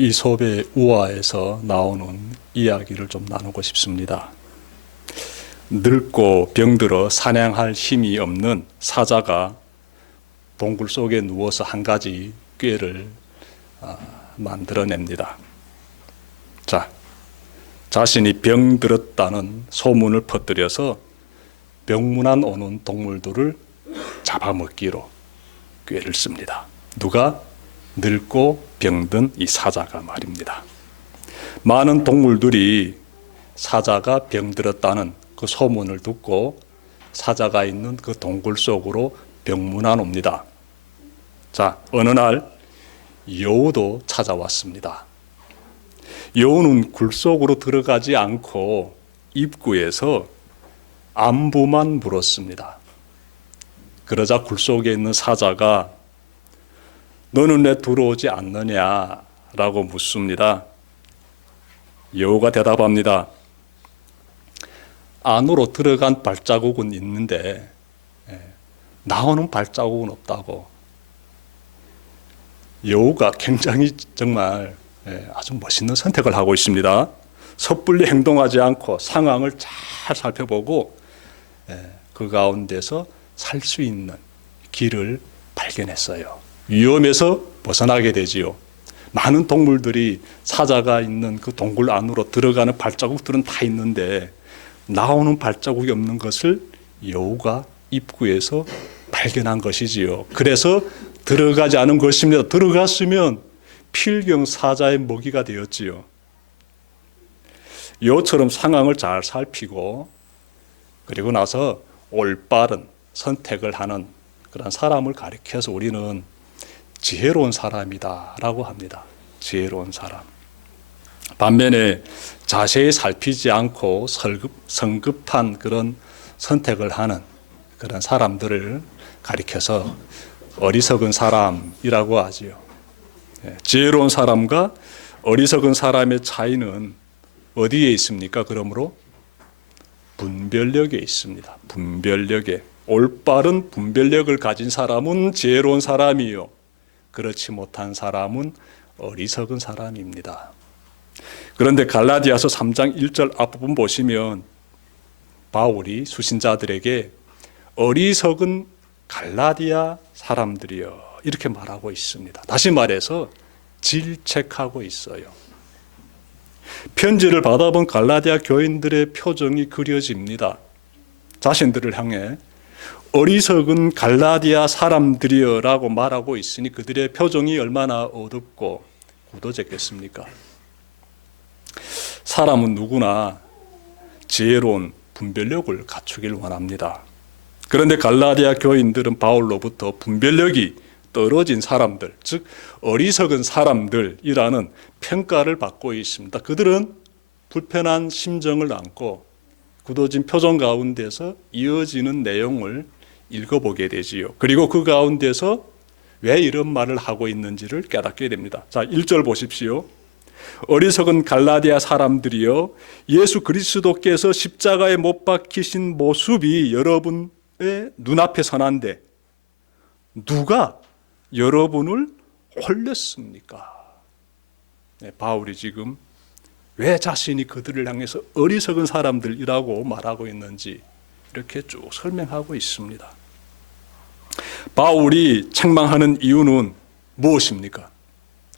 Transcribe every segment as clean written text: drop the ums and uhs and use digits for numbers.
이솝의 우화에서 나오는 이야기를 좀 나누고 싶습니다. 늙고 병들어 사냥할 힘이 없는 사자가 동굴 속에 누워서 한 가지 꾀를 만들어냅니다. 자신이 병들었다는 소문을 퍼뜨려서 병문안 오는 동물들을 잡아먹기로 꾀를 씁니다. 누가? 늙고 병든 이 사자가 말입니다. 많은 동물들이 사자가 병들었다는 그 소문을 듣고 사자가 있는 그 동굴 속으로 병문안 옵니다. 어느 날 여우도 찾아왔습니다. 여우는 굴 속으로 들어가지 않고 입구에서 안부만 물었습니다. 그러자 굴 속에 있는 사자가 너는 왜 들어오지 않느냐라고 묻습니다. 여우가 대답합니다. 안으로 들어간 발자국은 있는데 나오는 발자국은 없다고. 여우가 굉장히 정말 아주 멋있는 선택을 하고 있습니다. 섣불리 행동하지 않고 상황을 잘 살펴보고 그 가운데서 살 수 있는 길을 발견했어요. 위험에서 벗어나게 되지요. 많은 동물들이 사자가 있는 그 동굴 안으로 들어가는 발자국들은 다 있는데 나오는 발자국이 없는 것을 여우가 입구에서 발견한 것이지요. 그래서 들어가지 않은 것입니다. 들어갔으면 필경 사자의 먹이가 되었지요. 여우처럼 상황을 잘 살피고 그리고 나서 올바른 선택을 하는 그런 사람을 가리켜서 우리는 지혜로운 사람이다 라고 합니다. 지혜로운 사람. 반면에 자세히 살피지 않고 성급한 그런 선택을 하는 그런 사람들을 가리켜서 어리석은 사람이라고 하지요. 지혜로운 사람과 어리석은 사람의 차이는 어디에 있습니까? 그러므로 분별력에 있습니다. 분별력에. 올바른 분별력을 가진 사람은 지혜로운 사람이요. 그렇지 못한 사람은 어리석은 사람입니다. 그런데 갈라디아서 3장 1절 앞부분 보시면 바울이 수신자들에게 어리석은 갈라디아 사람들이여 이렇게 말하고 있습니다. 다시 말해서 질책하고 있어요. 편지를 받아본 갈라디아 교인들의 표정이 그려집니다. 자신들을 향해 어리석은 갈라디아 사람들이여 라고 말하고 있으니 그들의 표정이 얼마나 어둡고 굳어졌겠습니까? 사람은 누구나 지혜로운 분별력을 갖추길 원합니다. 그런데 갈라디아 교인들은 바울로부터 분별력이 떨어진 사람들, 즉 어리석은 사람들이라는 평가를 받고 있습니다. 그들은 불편한 심정을 안고 굳어진 표정 가운데서 이어지는 내용을 읽어보게 되지요. 그리고 그 가운데서 왜 이런 말을 하고 있는지를 깨닫게 됩니다. 1절 보십시오. 어리석은 갈라디아 사람들이여 예수 그리스도께서 십자가에 못 박히신 모습이 여러분의 눈앞에 선한데 누가 여러분을 홀렸습니까? 바울이 지금 왜 자신이 그들을 향해서 어리석은 사람들이라고 말하고 있는지 이렇게 쭉 설명하고 있습니다. 바울이 책망하는 이유는 무엇입니까?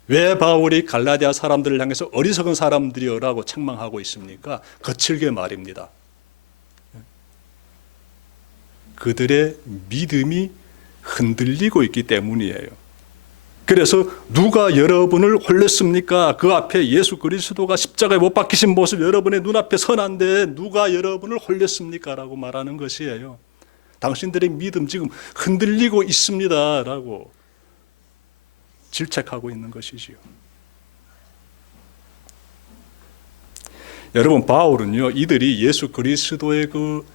왜 바울이 갈라디아 사람들을 향해서 어리석은 사람들이라고 책망하고 있습니까? 거칠게 말입니다. 그들의 믿음이 흔들리고 있기 때문이에요. 그래서 누가 여러분을 홀렸습니까? 그 앞에 예수 그리스도가 십자가에 못 박히신 모습 여러분의 눈앞에 선한데 누가 여러분을 홀렸습니까? 라고 말하는 것이에요. 당신들의 믿음 지금 흔들리고 있습니다 라고 질책하고 있는 것이지요. 여러분, 바울은요 이들이 예수 그리스도의 그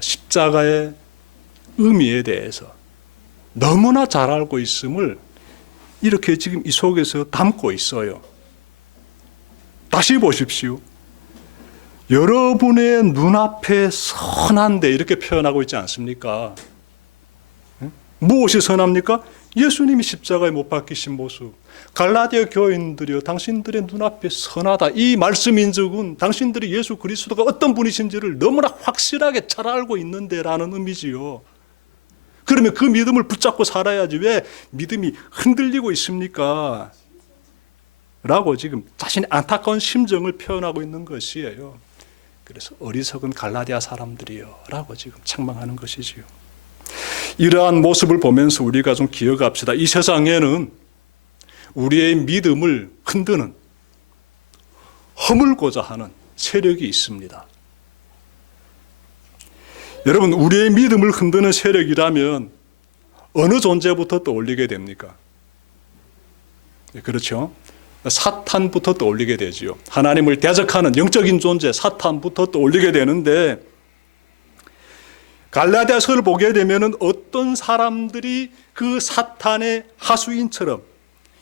십자가의 의미에 대해서 너무나 잘 알고 있음을 이렇게 지금 이 속에서 담고 있어요. 다시 보십시오. 여러분의 눈앞에 선한데 이렇게 표현하고 있지 않습니까? 무엇이 선합니까? 예수님이 십자가에 못 박히신 모습, 갈라디아 교인들이여 당신들의 눈앞에 선하다, 이 말씀인즉은 당신들이 예수 그리스도가 어떤 분이신지를 너무나 확실하게 잘 알고 있는데 라는 의미지요. 그러면 그 믿음을 붙잡고 살아야지 왜 믿음이 흔들리고 있습니까? 라고 지금 자신의 안타까운 심정을 표현하고 있는 것이에요. 그래서 어리석은 갈라디아 사람들이여 라고 지금 책망하는 것이지요. 이러한 모습을 보면서 우리가 좀 기억합시다. 이 세상에는 우리의 믿음을 흔드는, 허물고자 하는 세력이 있습니다. 여러분, 우리의 믿음을 흔드는 세력이라면 어느 존재부터 떠올리게 됩니까? 그렇죠? 사탄부터 떠올리게 되지요. 하나님을 대적하는 영적인 존재 사탄부터 떠올리게 되는데, 갈라디아서를 보게 되면 어떤 사람들이 그 사탄의 하수인처럼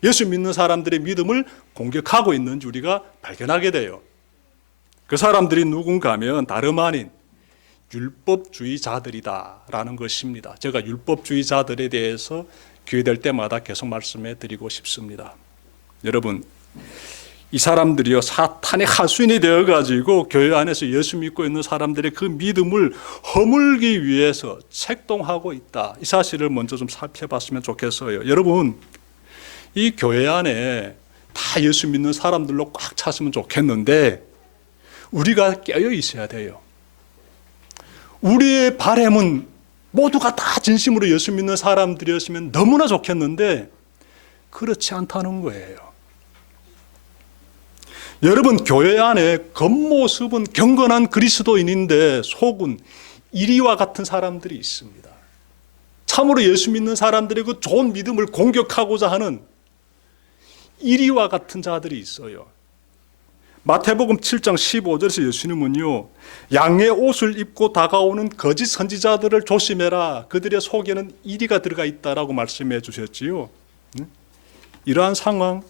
예수 믿는 사람들의 믿음을 공격하고 있는지 우리가 발견하게 돼요. 그 사람들이 누군가 하면 다름 아닌 율법주의자들이다라는 것입니다. 제가 율법주의자들에 대해서 기회 될 때마다 계속 말씀해 드리고 싶습니다. 여러분, 이 사람들이요 사탄의 하수인이 되어가지고 교회 안에서 예수 믿고 있는 사람들의 그 믿음을 허물기 위해서 책동하고 있다. 이 사실을 먼저 좀 살펴봤으면 좋겠어요. 여러분, 이 교회 안에 다 예수 믿는 사람들로 꽉 찼으면 좋겠는데 우리가 깨어 있어야 돼요. 우리의 바람은 모두가 다 진심으로 예수 믿는 사람들이었으면 너무나 좋겠는데 그렇지 않다는 거예요. 여러분, 교회 안에 겉모습은 경건한 그리스도인인데 속은 이리와 같은 사람들이 있습니다. 참으로 예수 믿는 사람들의 그 좋은 믿음을 공격하고자 하는 이리와 같은 자들이 있어요. 마태복음 7장 15절에서 예수님은요, 양의 옷을 입고 다가오는 거짓 선지자들을 조심해라. 그들의 속에는 이리가 들어가 있다라고 말씀해 주셨지요. 이러한 상황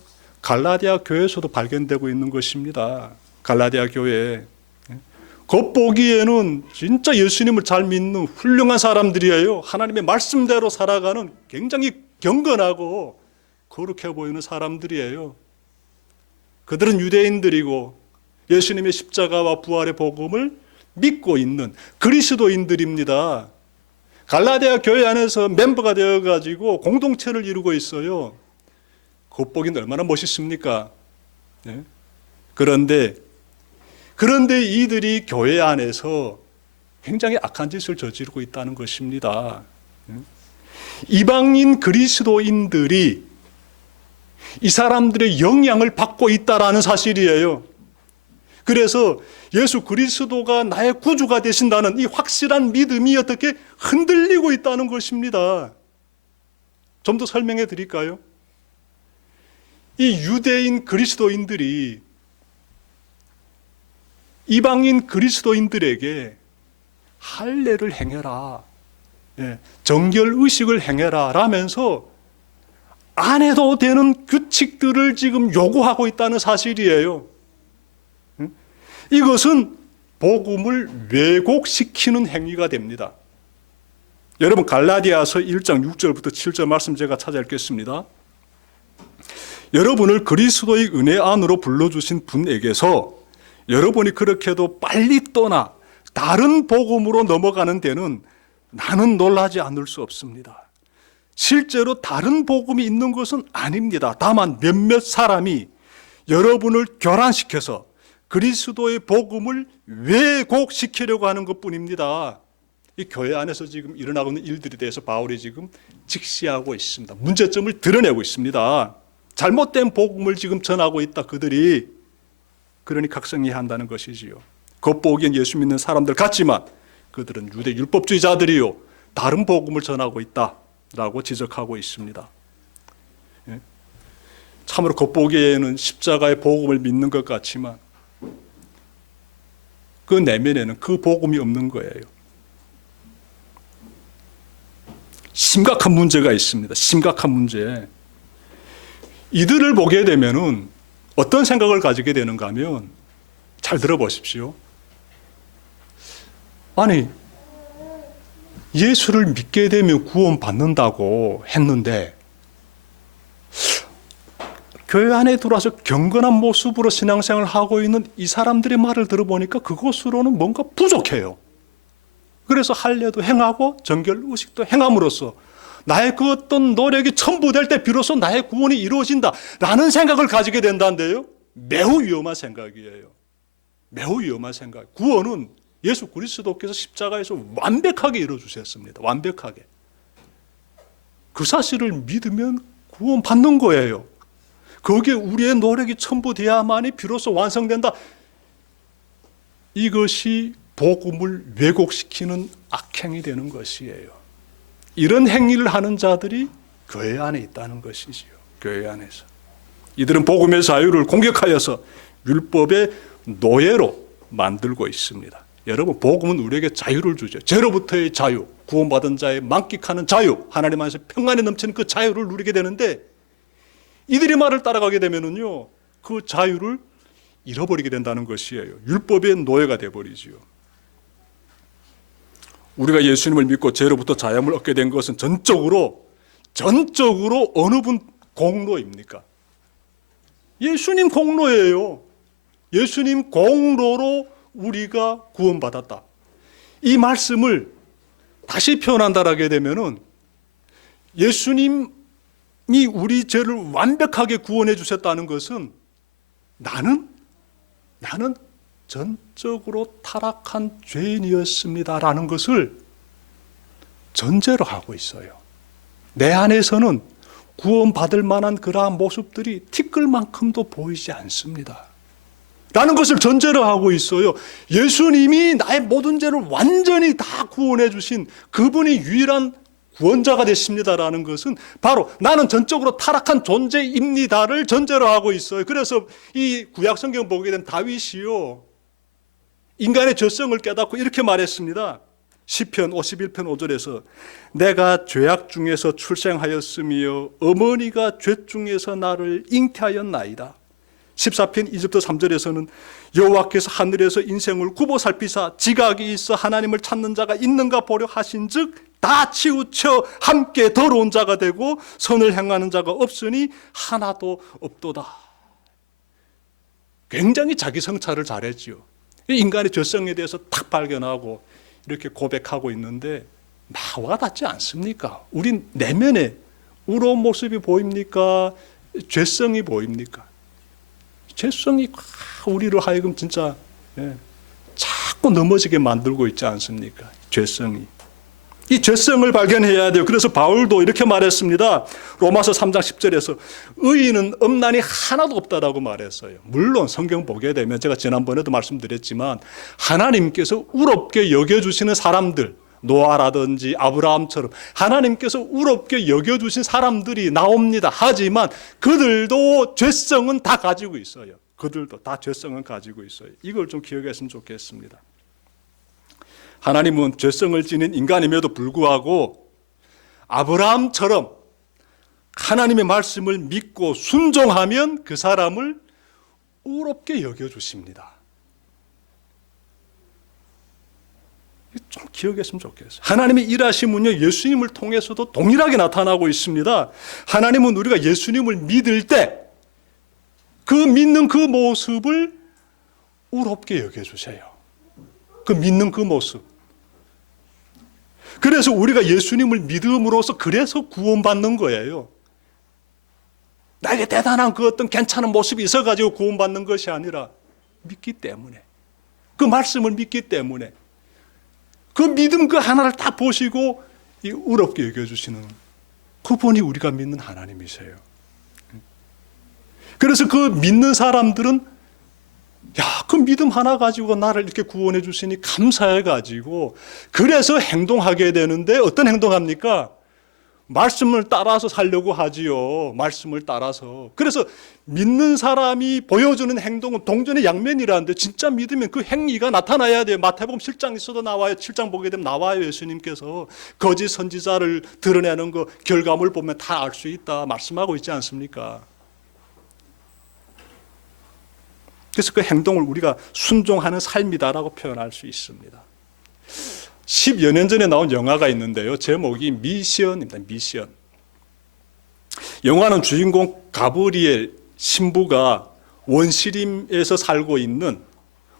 갈라디아 교회에서도 발견되고 있는 것입니다. 갈라디아 교회 겉보기에는 진짜 예수님을 잘 믿는 훌륭한 사람들이에요. 하나님의 말씀대로 살아가는 굉장히 경건하고 거룩해 보이는 사람들이에요. 그들은 유대인들이고 예수님의 십자가와 부활의 복음을 믿고 있는 그리스도인들입니다. 갈라디아 교회 안에서 멤버가 되어가지고 공동체를 이루고 있어요. 겉보기는 얼마나 멋있습니까? 네? 그런데 이들이 교회 안에서 굉장히 악한 짓을 저지르고 있다는 것입니다. 이방인 그리스도인들이 이 사람들의 영향을 받고 있다라는 사실이에요. 그래서 예수 그리스도가 나의 구주가 되신다는 이 확실한 믿음이 어떻게 흔들리고 있다는 것입니다. 좀 더 설명해 드릴까요? 이 유대인 그리스도인들이 이방인 그리스도인들에게 할례를 행해라, 정결의식을 행해라 라면서 안 해도 되는 규칙들을 지금 요구하고 있다는 사실이에요. 이것은 복음을 왜곡시키는 행위가 됩니다. 여러분, 갈라디아서 1장 6절부터 7절 말씀 제가 찾아 읽겠습니다. 여러분을 그리스도의 은혜 안으로 불러주신 분에게서 여러분이 그렇게도 빨리 떠나 다른 복음으로 넘어가는 데는 나는 놀라지 않을 수 없습니다. 실제로 다른 복음이 있는 것은 아닙니다. 다만 몇몇 사람이 여러분을 교란시켜서 그리스도의 복음을 왜곡시키려고 하는 것뿐입니다. 이 교회 안에서 지금 일어나고 있는 일들에 대해서 바울이 지금 직시하고 있습니다. 문제점을 드러내고 있습니다. 잘못된 복음을 지금 전하고 있다, 그들이. 그러니 각성해야 한다는 것이지요. 겉보기엔 예수 믿는 사람들 같지만 그들은 유대 율법주의자들이요, 다른 복음을 전하고 있다라고 지적하고 있습니다. 참으로 겉보기에는 십자가의 복음을 믿는 것 같지만 그 내면에는 그 복음이 없는 거예요. 심각한 문제가 있습니다. 심각한 문제. 이들을 보게 되면은 어떤 생각을 가지게 되는가 하면, 잘 들어보십시오. 아니, 예수를 믿게 되면 구원받는다고 했는데 교회 안에 들어와서 경건한 모습으로 신앙생활을 하고 있는 이 사람들의 말을 들어보니까 그것으로는 뭔가 부족해요. 그래서 할례도 행하고 정결의식도 행함으로써 나의 그 어떤 노력이 첨부될 때 비로소 나의 구원이 이루어진다 라는 생각을 가지게 된다는데요. 매우 위험한 생각이에요. 매우 위험한 생각. 구원은 예수 그리스도께서 십자가에서 완벽하게 이루어주셨습니다. 완벽하게. 그 사실을 믿으면 구원 받는 거예요. 거기에 우리의 노력이 첨부되어야만이 비로소 완성된다. 이것이 복음을 왜곡시키는 악행이 되는 것이에요. 이런 행위를 하는 자들이 교회 안에 있다는 것이지요. 교회 안에서. 이들은 복음의 자유를 공격하여서 율법의 노예로 만들고 있습니다. 여러분, 복음은 우리에게 자유를 주죠. 죄로부터의 자유, 구원받은 자의 만끽하는 자유, 하나님 안에서 평안에 넘치는 그 자유를 누리게 되는데 이들의 말을 따라가게 되면은요, 그 자유를 잃어버리게 된다는 것이에요. 율법의 노예가 되어버리지요. 우리가 예수님을 믿고 죄로부터 자유함을 얻게 된 것은 전적으로 어느 분 공로입니까? 예수님 공로예요. 예수님 공로로 우리가 구원받았다. 이 말씀을 다시 표현한다라게 되면은 예수님이 우리 죄를 완벽하게 구원해 주셨다는 것은 나는 전적으로 타락한 죄인이었습니다라는 것을 전제로 하고 있어요. 내 안에서는 구원받을 만한 그러한 모습들이 티끌만큼도 보이지 않습니다. 라는 것을 전제로 하고 있어요. 예수님이 나의 모든 죄를 완전히 다 구원해 주신 그분이 유일한 구원자가 되십니다라는 것은 바로 나는 전적으로 타락한 존재입니다를 전제로 하고 있어요. 그래서 이 구약 성경 보게 된 다윗이요, 인간의 죄성을 깨닫고 이렇게 말했습니다. 시편 51편 5절에서 내가 죄악 중에서 출생하였으며 어머니가 죄 중에서 나를 잉태하였나이다. 14편 2절부터 3절에서는 여호와께서 하늘에서 인생을 굽어 살피사 지각이 있어 하나님을 찾는 자가 있는가 보려 하신즉 다 치우쳐 함께 더러운 자가 되고 선을 행하는 자가 없으니 하나도 없도다. 굉장히 자기 성찰을 잘했지요. 인간의 죄성에 대해서 탁 발견하고 이렇게 고백하고 있는데 나와 닿지 않습니까? 우리 내면에 우러운 모습이 보입니까? 죄성이 보입니까? 죄성이 우리를 하여금 진짜 자꾸 넘어지게 만들고 있지 않습니까? 죄성이. 이 죄성을 발견해야 돼요. 그래서 바울도 이렇게 말했습니다. 로마서 3장 10절에서 의인은 엄난이 하나도 없다라고 말했어요. 물론 성경 보게 되면 제가 지난번에도 말씀드렸지만 하나님께서 우럽게 여겨주시는 사람들, 노아라든지 아브라함처럼 하나님께서 우럽게 여겨주신 사람들이 나옵니다. 하지만 그들도 죄성은 다 가지고 있어요. 그들도 다 죄성은 가지고 있어요. 이걸 좀 기억했으면 좋겠습니다. 하나님은 죄성을 지닌 인간임에도 불구하고 아브라함처럼 하나님의 말씀을 믿고 순종하면 그 사람을 의롭게 여겨주십니다. 좀 기억했으면 좋겠어요. 하나님의 일하심은요, 예수님을 통해서도 동일하게 나타나고 있습니다. 하나님은 우리가 예수님을 믿을 때 그 믿는 그 모습을 의롭게 여겨주세요. 그 믿는 그 모습. 그래서 우리가 예수님을 믿음으로써 그래서 구원받는 거예요. 나에게 대단한 그 어떤 괜찮은 모습이 있어가지고 구원받는 것이 아니라 믿기 때문에, 그 말씀을 믿기 때문에, 그 믿음 그 하나를 딱 보시고 이 의롭게 여겨주시는 그분이 우리가 믿는 하나님이세요. 그래서 그 믿는 사람들은 그 믿음 하나 가지고 나를 이렇게 구원해 주시니 감사해가지고 그래서 행동하게 되는데 어떤 행동합니까? 말씀을 따라서 살려고 하지요. 말씀을 따라서. 그래서 믿는 사람이 보여주는 행동은 동전의 양면이라는데 진짜 믿으면 그 행위가 나타나야 돼요. 마태복음 7장에서도 나와요. 7장 보게 되면 나와요. 예수님께서 거짓 선지자를 드러내는 거 결과물 보면 다 알 수 있다 말씀하고 있지 않습니까? 그래서 그 행동을 우리가 순종하는 삶이다라고 표현할 수 있습니다. 10여 년 전에 나온 영화가 있는데요. 제목이 미션입니다. 미션. 영화는 주인공 가브리엘 신부가 원시림에서 살고 있는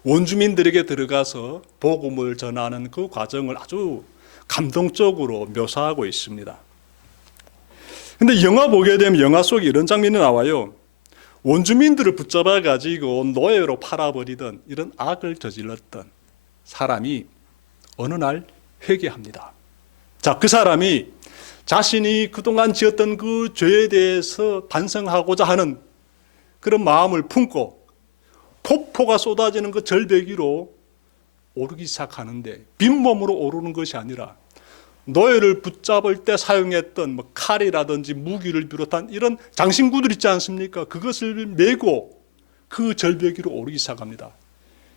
원주민들에게 들어가서 복음을 전하는 그 과정을 아주 감동적으로 묘사하고 있습니다. 근데 영화 보게 되면 영화 속에 이런 장면이 나와요. 원주민들을 붙잡아 가지고 노예로 팔아버리던 이런 악을 저질렀던 사람이 어느 날 회개합니다. 자, 그 사람이 자신이 그동안 지었던 그 죄에 대해서 반성하고자 하는 그런 마음을 품고 폭포가 쏟아지는 그 절벽 위로 오르기 시작하는데 빈몸으로 오르는 것이 아니라 노예를 붙잡을 때 사용했던 칼이라든지 무기를 비롯한 이런 장신구들 있지 않습니까? 그것을 메고 그 절벽 위로 오르기 시작합니다.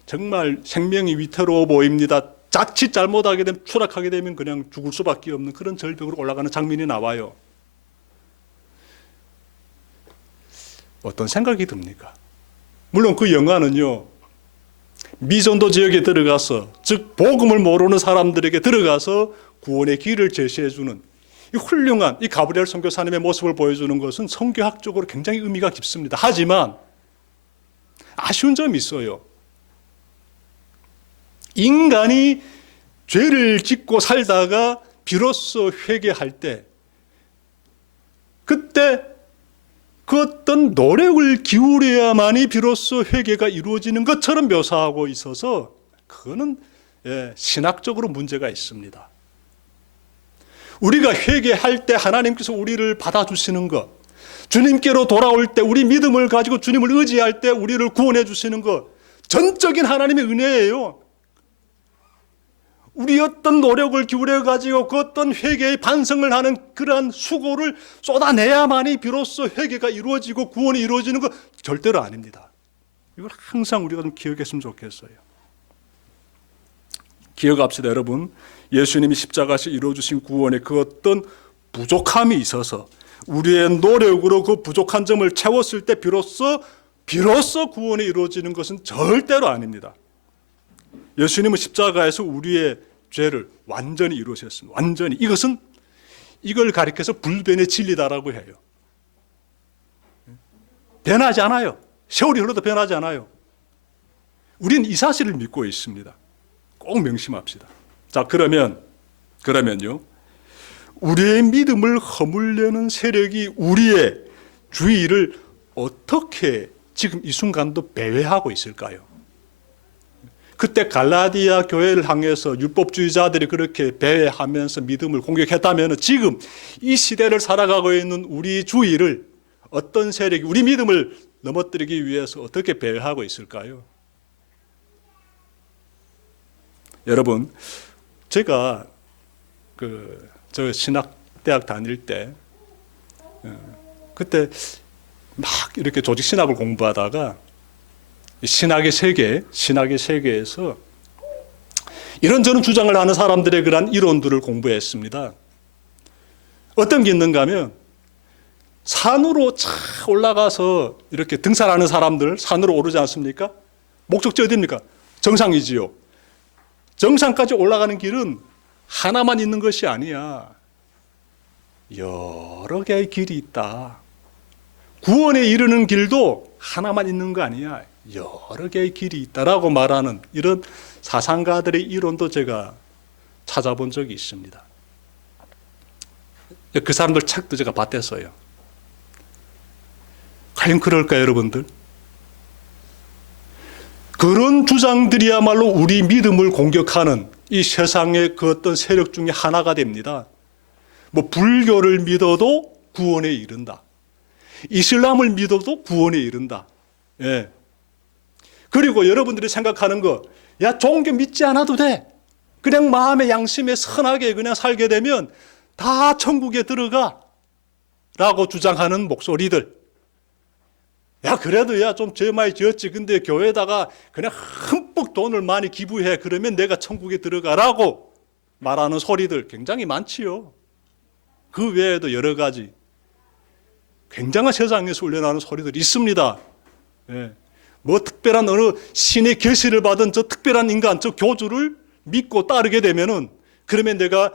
정말 생명이 위태로워 보입니다. 자칫 잘못하게 되면 추락하게 되면 그냥 죽을 수밖에 없는 그런 절벽으로 올라가는 장면이 나와요. 어떤 생각이 듭니까? 물론 그 영화는요, 미전도 지역에 들어가서, 즉 복음을 모르는 사람들에게 들어가서 구원의 길을 제시해주는 이 훌륭한 이 가브리엘 선교사님의 모습을 보여주는 것은 선교학적으로 굉장히 의미가 깊습니다. 하지만 아쉬운 점이 있어요. 인간이 죄를 짓고 살다가 비로소 회개할 때, 그때 그 어떤 노력을 기울여야만이 비로소 회개가 이루어지는 것처럼 묘사하고 있어서 그거는 신학적으로 문제가 있습니다. 우리가 회개할 때 하나님께서 우리를 받아주시는 것, 주님께로 돌아올 때 우리 믿음을 가지고 주님을 의지할 때 우리를 구원해 주시는 것, 전적인 하나님의 은혜예요. 우리 어떤 노력을 기울여 가지고 그 어떤 회개의 반성을 하는 그러한 수고를 쏟아내야만이 비로소 회개가 이루어지고 구원이 이루어지는 것 절대로 아닙니다. 이걸 항상 우리가 좀 기억했으면 좋겠어요. 기억합시다, 여러분. 예수님이 십자가에서 이루어주신 구원의 그 어떤 부족함이 있어서 우리의 노력으로 그 부족한 점을 채웠을 때 비로소 구원이 이루어지는 것은 절대로 아닙니다. 예수님은 십자가에서 우리의 죄를 완전히 이루셨습니다. 완전히. 이걸 가리켜서 불변의 진리다라고 해요. 변하지 않아요. 세월이 흘러도 변하지 않아요. 우리는 이 사실을 믿고 있습니다. 꼭 명심합시다. 자, 그러면요. 우리의 믿음을 허물려는 세력이 우리의 주의를 어떻게 지금 이 순간도 배회하고 있을까요? 그때 갈라디아 교회를 향해서 율법주의자들이 그렇게 배회하면서 믿음을 공격했다면 지금 이 시대를 살아가고 있는 우리 주의를 어떤 세력이 우리 믿음을 넘어뜨리기 위해서 어떻게 배회하고 있을까요? 여러분, 제가 저 신학대학 다닐 때 그때 막 이렇게 조직 신학을 공부하다가 신학의 세계에서 이런저런 주장을 하는 사람들의 그러한 이론들을 공부했습니다. 어떤 게 있는가 하면 산으로 쫙 올라가서 이렇게 등산하는 사람들 산으로 오르지 않습니까? 목적지 어디입니까? 정상이지요. 정상까지 올라가는 길은 하나만 있는 것이 아니야. 여러 개의 길이 있다. 구원에 이르는 길도 하나만 있는 거 아니야. 여러 개의 길이 있다라고 말하는 이런 사상가들의 이론도 제가 찾아본 적이 있습니다. 그 사람들 책도 제가 봤댔어요. 과연 그럴까요, 여러분들? 그런 주장들이야말로 우리 믿음을 공격하는 이 세상의 그 어떤 세력 중에 하나가 됩니다. 불교를 믿어도 구원에 이른다. 이슬람을 믿어도 구원에 이른다. 예. 그리고 여러분들이 생각하는 거, 야, 종교 믿지 않아도 돼. 그냥 마음의 양심에 선하게 그냥 살게 되면 다 천국에 들어가. 라고 주장하는 목소리들. 야, 그래도 좀 죄 많이 지었지. 근데 교회에다가 그냥 흠뻑 돈을 많이 기부해. 그러면 내가 천국에 들어가라고 말하는 소리들 굉장히 많지요. 그 외에도 여러 가지 굉장한 세상에서 울려나는 소리들이 있습니다. 예. 특별한 어느 신의 계시를 받은 저 특별한 인간, 저 교주를 믿고 따르게 되면은 그러면 내가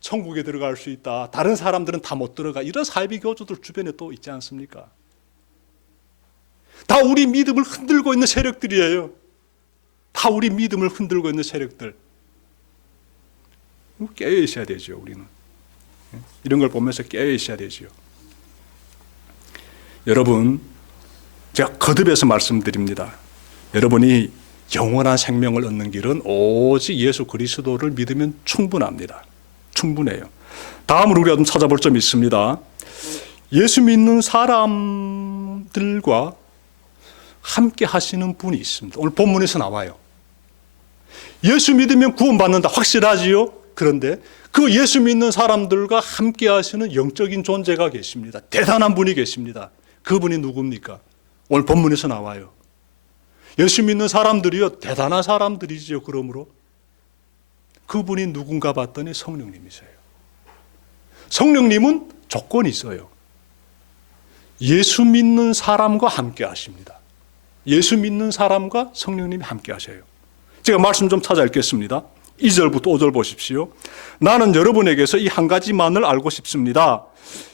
천국에 들어갈 수 있다. 다른 사람들은 다 못 들어가. 이런 사이비 교주들 주변에 또 있지 않습니까? 다 우리 믿음을 흔들고 있는 세력들이에요. 다 우리 믿음을 흔들고 있는 세력들. 깨어 있어야 되죠, 우리는. 이런 걸 보면서 깨어 있어야 되죠. 여러분, 제가 거듭해서 말씀드립니다. 여러분이 영원한 생명을 얻는 길은 오직 예수 그리스도를 믿으면 충분합니다. 충분해요. 다음으로 우리가 좀 찾아볼 점이 있습니다. 예수 믿는 사람들과 함께 하시는 분이 있습니다. 오늘 본문에서 나와요. 예수 믿으면 구원받는다 확실하지요. 그런데 그 예수 믿는 사람들과 함께 하시는 영적인 존재가 계십니다. 대단한 분이 계십니다. 그분이 누굽니까? 오늘 본문에서 나와요. 예수 믿는 사람들이요, 대단한 사람들이지요. 그러므로 그분이 누군가 봤더니 성령님이세요. 성령님은 조건이 있어요. 예수 믿는 사람과 함께 하십니다. 예수 믿는 사람과 성령님이 함께 하셔요. 제가 말씀 좀 찾아 읽겠습니다. 2절부터 5절 보십시오. 나는 여러분에게서 이 한 가지만을 알고 싶습니다.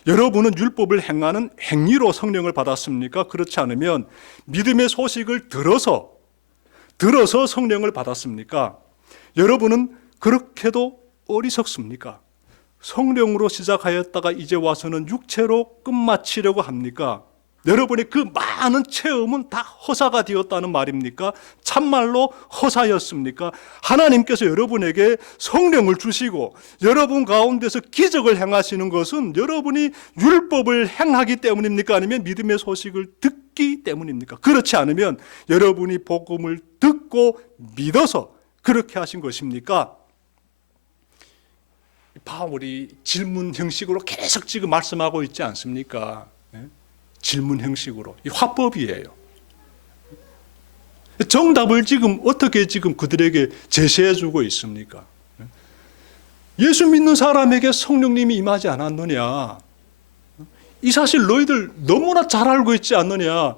여러분은 율법을 행하는 행위로 성령을 받았습니까? 그렇지 않으면 믿음의 소식을 들어서 성령을 받았습니까? 여러분은 그렇게도 어리석습니까? 성령으로 시작하였다가 이제 와서는 육체로 끝마치려고 합니까? 여러분의 그 많은 체험은 다 허사가 되었다는 말입니까? 참말로 허사였습니까? 하나님께서 여러분에게 성령을 주시고 여러분 가운데서 기적을 행하시는 것은 여러분이 율법을 행하기 때문입니까? 아니면 믿음의 소식을 듣기 때문입니까? 그렇지 않으면 여러분이 복음을 듣고 믿어서 그렇게 하신 것입니까? 바울이 질문 형식으로 계속 지금 말씀하고 있지 않습니까? 질문 형식으로. 이 화법이에요. 정답을 지금 어떻게 지금 그들에게 제시해 주고 있습니까? 예수 믿는 사람에게 성령님이 임하지 않았느냐? 이 사실 너희들 너무나 잘 알고 있지 않느냐?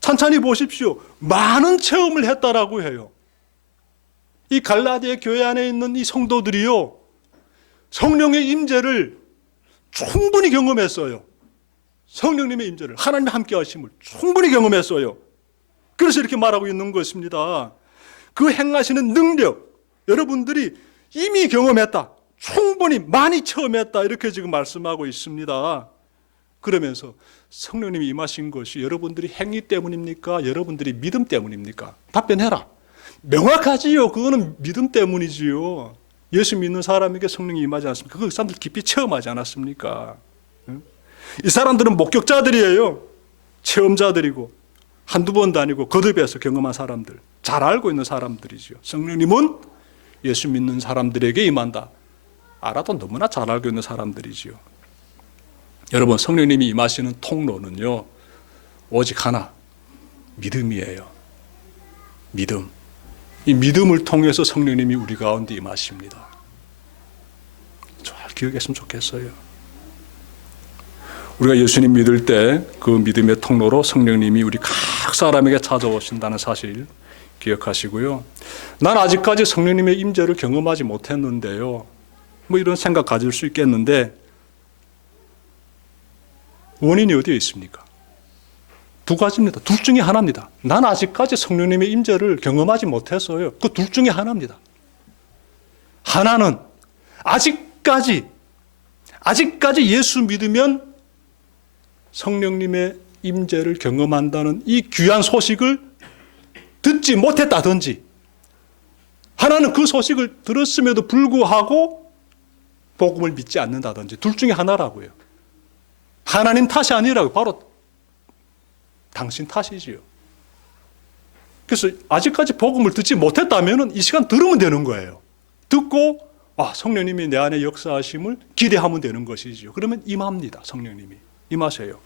찬찬히 보십시오. 많은 체험을 했다라고 해요. 이 갈라디아 교회 안에 있는 이 성도들이요, 성령의 임재를 충분히 경험했어요. 성령님의 임재를, 하나님의 함께 하심을 충분히 경험했어요. 그래서 이렇게 말하고 있는 것입니다. 그 행하시는 능력, 여러분들이 이미 경험했다, 충분히 많이 체험했다, 이렇게 지금 말씀하고 있습니다. 그러면서 성령님이 임하신 것이 여러분들이 행위 때문입니까? 여러분들이 믿음 때문입니까? 답변해라. 명확하지요. 그거는 믿음 때문이지요. 예수 믿는 사람에게 성령이 임하지 않습니까? 그 사람들 깊이 체험하지 않았습니까? 이 사람들은 목격자들이에요. 체험자들이고 한두 번도 아니고 거듭해서 경험한 사람들, 잘 알고 있는 사람들이죠. 성령님은 예수 믿는 사람들에게 임한다, 알아도 너무나 잘 알고 있는 사람들이지요. 여러분, 성령님이 임하시는 통로는요, 오직 하나, 믿음이에요. 믿음. 이 믿음을 통해서 성령님이 우리 가운데 임하십니다. 잘 기억했으면 좋겠어요. 우리가 예수님 믿을 때 그 믿음의 통로로 성령님이 우리 각 사람에게 찾아오신다는 사실 기억하시고요. 난 아직까지 성령님의 임재를 경험하지 못했는데요, 뭐 이런 생각 가질 수 있겠는데, 원인이 어디에 있습니까? 두 가지입니다. 둘 중에 하나입니다. 난 아직까지 성령님의 임재를 경험하지 못했어요. 그 둘 중에 하나입니다. 하나는 아직까지 예수 믿으면 성령님의 임재를 경험한다는 이 귀한 소식을 듣지 못했다든지, 하나는 그 소식을 들었음에도 불구하고 복음을 믿지 않는다든지, 둘 중에 하나라고요. 하나님 탓이 아니라고, 바로 당신 탓이지요. 그래서 아직까지 복음을 듣지 못했다면 이 시간 들으면 되는 거예요. 듣고 성령님이 내 안에 역사하심을 기대하면 되는 것이지요. 그러면 임합니다. 성령님이 임하세요.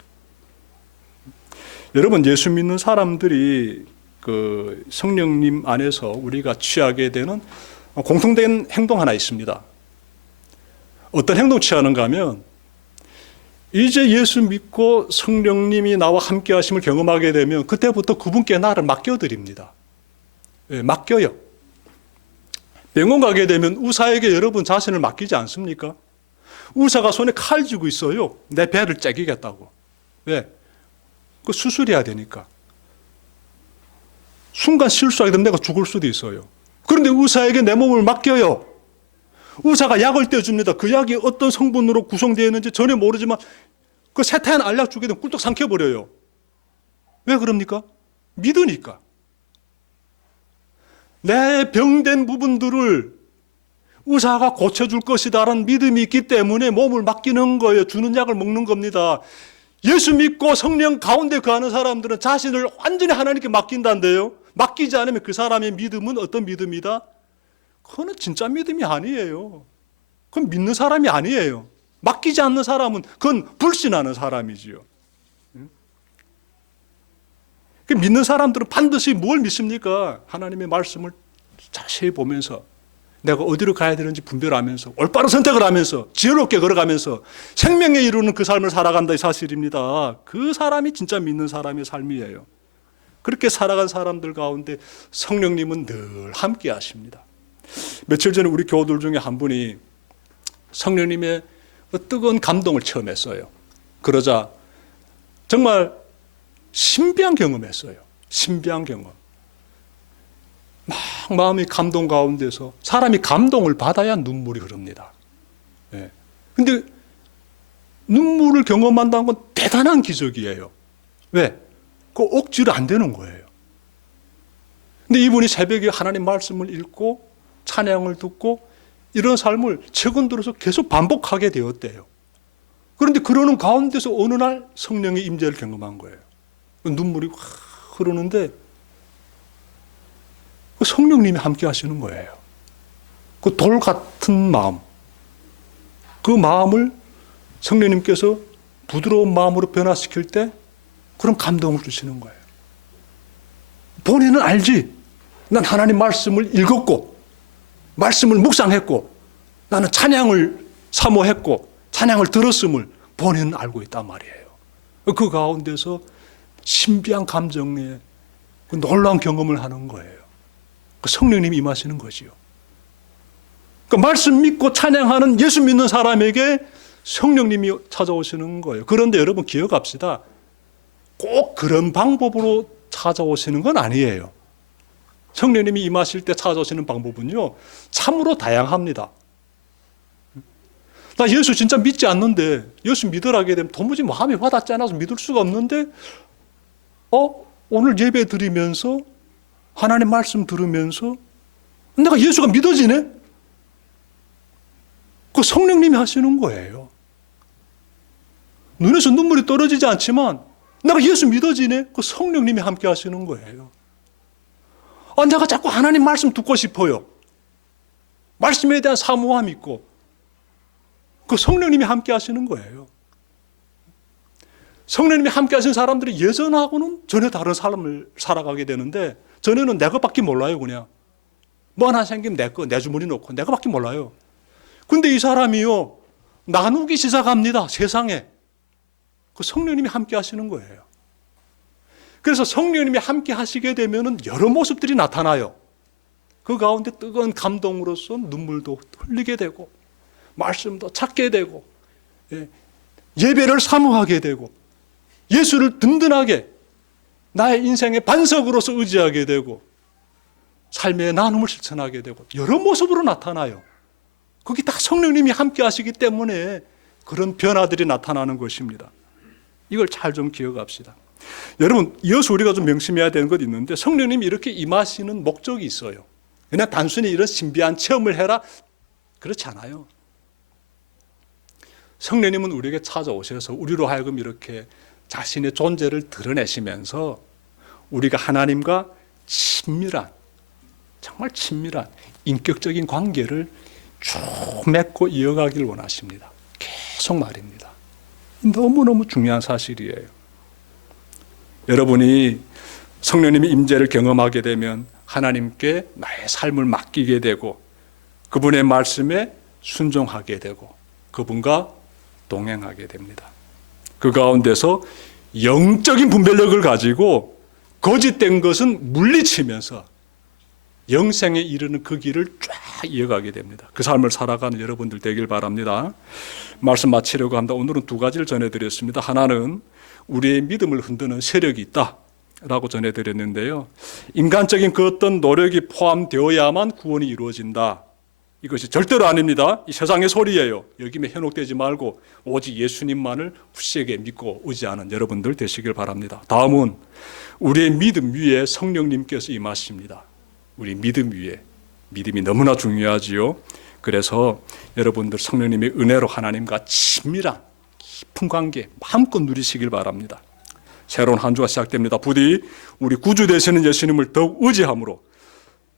여러분, 예수 믿는 사람들이 그 성령님 안에서 우리가 취하게 되는 공통된 행동 하나 있습니다. 어떤 행동 취하는가 하면, 이제 예수 믿고 성령님이 나와 함께 하심을 경험하게 되면 그때부터 그분께 나를 맡겨드립니다. 맡겨요. 병원 가게 되면 의사에게 여러분 자신을 맡기지 않습니까? 의사가 손에 칼 쥐고 있어요. 내 배를 째기겠다고. 왜? 그 수술해야 되니까. 순간 실수하게 되면 내가 죽을 수도 있어요. 그런데 의사에게 내 몸을 맡겨요. 의사가 약을 떼줍니다. 그 약이 어떤 성분으로 구성되어 있는지 전혀 모르지만 그 세타인 알약 주게 되면 꿀떡 삼켜버려요. 왜 그럽니까? 믿으니까. 내 병된 부분들을 의사가 고쳐줄 것이다라는 믿음이 있기 때문에 몸을 맡기는 거예요. 주는 약을 먹는 겁니다. 예수 믿고 성령 가운데 거하는 사람들은 자신을 완전히 하나님께 맡긴다는데요. 맡기지 않으면 그 사람의 믿음은 어떤 믿음이다? 그거는 진짜 믿음이 아니에요. 그건 믿는 사람이 아니에요. 맡기지 않는 사람은 그건 불신하는 사람이지요. 믿는 사람들은 반드시 뭘 믿습니까? 하나님의 말씀을 자세히 보면서 내가 어디로 가야 되는지 분별하면서 올바른 선택을 하면서 지혜롭게 걸어가면서 생명에 이루는 그 삶을 살아간다 이 사실입니다. 그 사람이 진짜 믿는 사람의 삶이에요. 그렇게 살아간 사람들 가운데 성령님은 늘 함께 하십니다. 며칠 전에 우리 교우들 중에 한 분이 성령님의 뜨거운 감동을 체험했어요. 그러자 정말 신비한 경험했어요. 신비한 경험. 막 마음이 감동 가운데서 사람이 감동을 받아야 눈물이 흐릅니다. 예. 근데 눈물을 경험한다는 건 대단한 기적이에요. 왜? 그 억지로 안 되는 거예요. 근데 이분이 새벽에 하나님 말씀을 읽고 찬양을 듣고 이런 삶을 최근 들어서 계속 반복하게 되었대요. 그런데 그러는 가운데서 어느 날 성령의 임재를 경험한 거예요. 눈물이 확 흐르는데 성령님이 함께 하시는 거예요. 그 돌 같은 마음, 그 마음을 성령님께서 부드러운 마음으로 변화시킬 때 그런 감동을 주시는 거예요. 본인은 알지. 난 하나님 말씀을 읽었고 말씀을 묵상했고 나는 찬양을 사모했고 찬양을 들었음을 본인은 알고 있단 말이에요. 그 가운데서 신비한 감정에 그 놀라운 경험을 하는 거예요. 그 성령님이 임하시는 거지요. 그 말씀 믿고 찬양하는 예수 믿는 사람에게 성령님이 찾아오시는 거예요. 그런데 여러분 기억합시다. 꼭 그런 방법으로 찾아오시는 건 아니에요. 성령님이 임하실 때 찾아오시는 방법은요, 참으로 다양합니다. 나 예수 진짜 믿지 않는데, 예수 믿으라게 되면 도무지 마음이 와닿지 않아서 믿을 수가 없는데, 오늘 예배 드리면서, 하나님 말씀 들으면서, 내가 예수가 믿어지네? 그 성령님이 하시는 거예요. 눈에서 눈물이 떨어지지 않지만, 내가 예수 믿어지네? 그 성령님이 함께 하시는 거예요. 내가 자꾸 하나님 말씀 듣고 싶어요. 말씀에 대한 사모함이 있고 그 성령님이 함께 하시는 거예요. 성령님이 함께 하신 사람들이 예전하고는 전혀 다른 삶을 살아가게 되는데 전에는 내 것밖에 몰라요. 그냥 뭐 하나 생기면 내 거, 내 주머니 놓고 내 것밖에 몰라요. 근데 이 사람이요 나누기 시작합니다. 세상에. 그 성령님이 함께 하시는 거예요. 그래서 성령님이 함께 하시게 되면 여러 모습들이 나타나요. 그 가운데 뜨거운 감동으로서 눈물도 흘리게 되고 말씀도 찾게 되고 예배를 사모하게 되고 예수를 든든하게 나의 인생의 반석으로서 의지하게 되고 삶의 나눔을 실천하게 되고 여러 모습으로 나타나요. 그게 다 성령님이 함께 하시기 때문에 그런 변화들이 나타나는 것입니다. 이걸 잘 좀 기억합시다. 여러분, 이어서 우리가 좀 명심해야 되는 것이 있는데 성령님이 이렇게 임하시는 목적이 있어요. 그냥 단순히 이런 신비한 체험을 해라 그렇지 않아요. 성령님은 우리에게 찾아오셔서 우리로 하여금 이렇게 자신의 존재를 드러내시면서 우리가 하나님과 친밀한 정말 친밀한 인격적인 관계를 쭉 맺고 이어가길 원하십니다. 계속 말입니다. 너무너무 중요한 사실이에요. 여러분이 성령님의 임재를 경험하게 되면 하나님께 나의 삶을 맡기게 되고 그분의 말씀에 순종하게 되고 그분과 동행하게 됩니다. 그 가운데서 영적인 분별력을 가지고 거짓된 것은 물리치면서 영생에 이르는 그 길을 쫙 이어가게 됩니다. 그 삶을 살아가는 여러분들 되길 바랍니다. 말씀 마치려고 합니다. 오늘은 두 가지를 전해드렸습니다. 하나는 우리의 믿음을 흔드는 세력이 있다. 라고 전해드렸는데요. 인간적인 그 어떤 노력이 포함되어야만 구원이 이루어진다. 이것이 절대로 아닙니다. 이 세상의 소리예요. 여기에 현혹되지 말고 오직 예수님만을 굳세게 믿고 의지하는 여러분들 되시길 바랍니다. 다음은 우리의 믿음 위에 성령님께서 임하십니다. 우리 믿음 위에. 믿음이 너무나 중요하지요. 그래서 여러분들 성령님의 은혜로 하나님과 친밀한 깊은 관계 마음껏 누리시길 바랍니다. 새로운 한 주가 시작됩니다. 부디 우리 구주 되시는 예수님을 더욱 의지함으로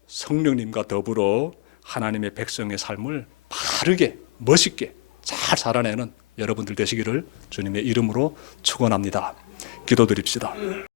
성령님과 더불어 하나님의 백성의 삶을 바르게 멋있게 잘 살아내는 여러분들 되시기를 주님의 이름으로 축원합니다. 기도드립시다.